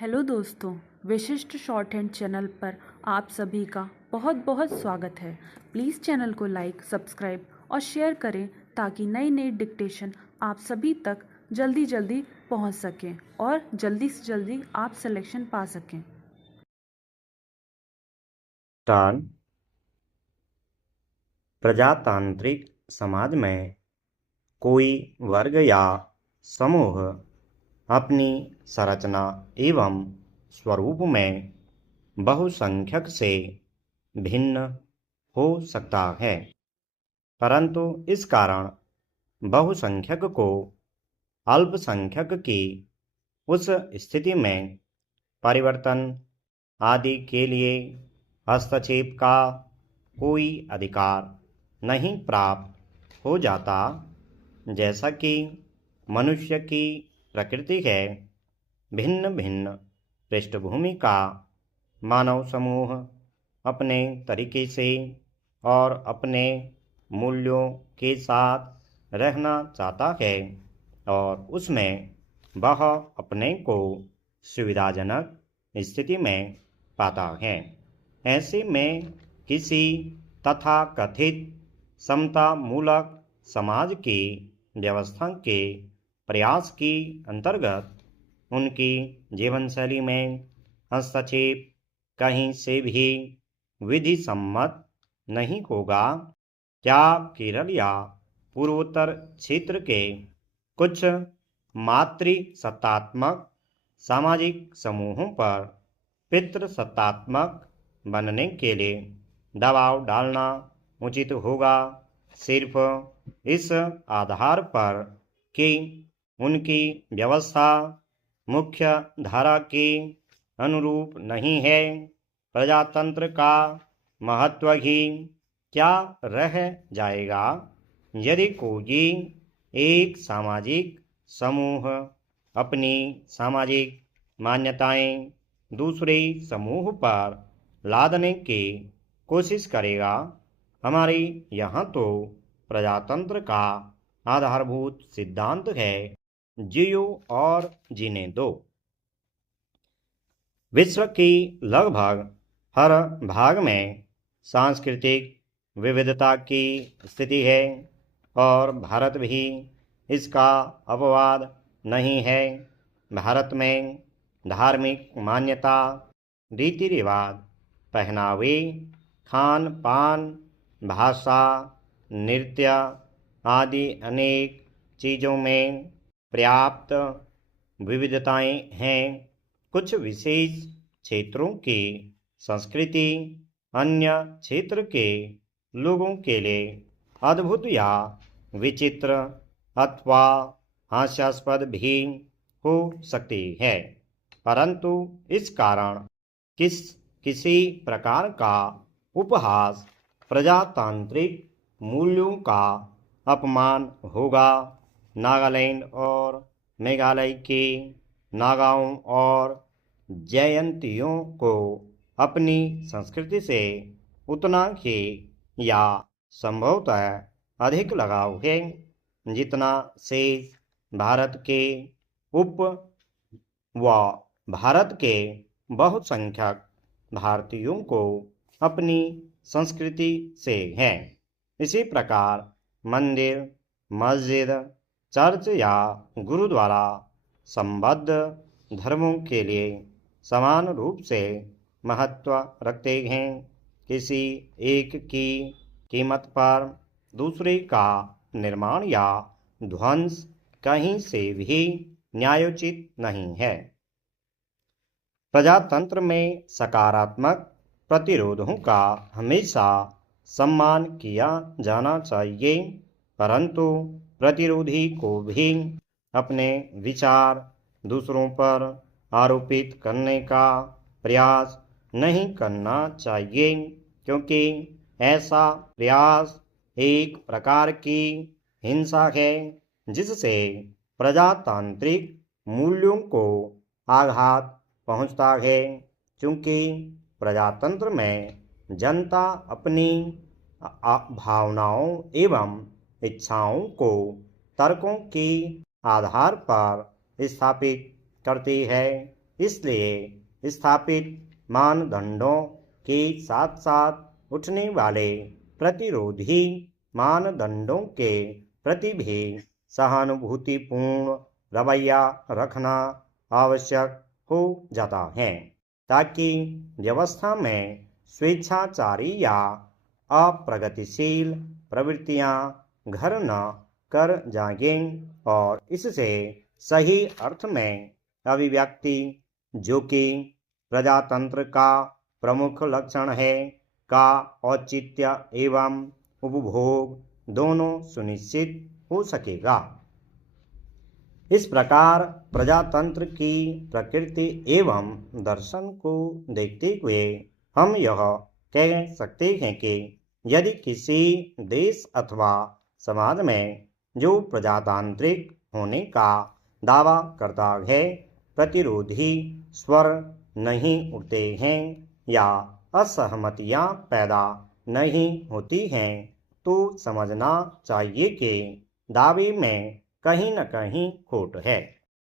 Hello दोस्तों, विशिष्ट short hand channel पर आप सभी का बहुत बहुत स्वागत है। प्लीज़ चैनल को लाइक, सब्सक्राइब और शेयर करें ताकि नई नई डिक्टेशन आप सभी तक जल्दी जल्दी पहुंच सकें और जल्दी से जल्दी आप सिलेक्शन पा सकें। टर्न प्रजातांत्रिक समाज में कोई वर्ग या समूह अपनी संरचना एवं स्वरूप में बहुसंख्यक से भिन्न हो सकता है, परंतु इस कारण बहुसंख्यक को अल्पसंख्यक की उस स्थिति में परिवर्तन आदि के लिए हस्तक्षेप का कोई अधिकार नहीं प्राप्त हो जाता। जैसा कि मनुष्य की प्रकृति है, भिन्न भिन्न पृष्ठभूमि का मानव समूह अपने तरीके से और अपने मूल्यों के साथ रहना चाहता है और उसमें वह अपने को सुविधाजनक स्थिति में पाता है। ऐसे में किसी तथाकथित समतामूलक समाज की व्यवस्था के प्रयास की अंतर्गत उनकी जीवनशैली में हस्तक्षेप कहीं से भी विधि सम्मत नहीं होगा। क्या केरल या पूर्वोत्तर क्षेत्र के कुछ मातृसत्तात्मक सामाजिक समूहों पर पितृसत्तात्मक बनने के लिए दबाव डालना उचित होगा, सिर्फ इस आधार पर कि उनकी व्यवस्था मुख्य धारा के अनुरूप नहीं है? प्रजातंत्र का महत्व ही क्या रह जाएगा यदि कोई एक सामाजिक समूह अपनी सामाजिक मान्यताएं दूसरे समूह पर लादने की कोशिश करेगा? हमारे यहाँ तो प्रजातंत्र का आधारभूत सिद्धांत है, जियो और जीने दो। विश्व की लगभग हर भाग में सांस्कृतिक विविधता की स्थिति है और भारत भी इसका अपवाद नहीं है। भारत में धार्मिक मान्यता, रीति रिवाज, पहनावे, खान पान, भाषा, नृत्य आदि अनेक चीज़ों में पर्याप्त विविधताएं हैं। कुछ विशेष क्षेत्रों की संस्कृति अन्य क्षेत्र के लोगों के लिए अद्भुत या विचित्र अथवा हास्यास्पद भी हो सकती है, परंतु इस कारण किसी प्रकार का उपहास प्रजातांत्रिक मूल्यों का अपमान होगा। नागालैंड और मेघालय के नागाओं और जयंतियों को अपनी संस्कृति से उतना ही या संभवतः अधिक लगाव है जितना शेष भारत के उप व भारत के बहुसंख्यक भारतीयों को अपनी संस्कृति से है। इसी प्रकार मंदिर, मस्जिद, चर्च या गुरुद्वारा संबद्ध धर्मों के लिए समान रूप से महत्व रखते हैं। किसी एक की कीमत पर दूसरे का निर्माण या ध्वंस कहीं से भी न्यायोचित नहीं है। प्रजातंत्र में सकारात्मक प्रतिरोधों का हमेशा सम्मान किया जाना चाहिए, परंतु प्रतिरोधी को भी अपने विचार दूसरों पर आरोपित करने का प्रयास नहीं करना चाहिए, क्योंकि ऐसा प्रयास एक प्रकार की हिंसा है जिससे प्रजातांत्रिक मूल्यों को आघात पहुंचता है। क्योंकि प्रजातंत्र में जनता अपनी भावनाओं एवं इच्छाओं को तर्कों के आधार पर स्थापित करती है। इसलिए स्थापित मानदंडों के साथ साथ उठने वाले प्रतिरोधी मानदंडों के प्रति भी सहानुभूतिपूर्ण रवैया रखना आवश्यक हो जाता है, ताकि व्यवस्था में स्वेच्छाचारी या अप्रगतिशील प्रवृत्तियां घर न कर जाएंगे और इससे सही अर्थ में अभिव्यक्ति, जो कि प्रजातंत्र का प्रमुख लक्षण है, का औचित्य एवं उपभोग दोनों सुनिश्चित हो सकेगा। इस प्रकार प्रजातंत्र की प्रकृति एवं दर्शन को देखते हुए हम यह कह सकते हैं कि यदि किसी देश अथवा समाज में जो प्रजातांत्रिक होने का दावा करता है प्रतिरोधी स्वर नहीं उठते हैं या असहमतियां पैदा नहीं होती हैं, तो समझना चाहिए कि दावे में कहीं न कहीं खोट है।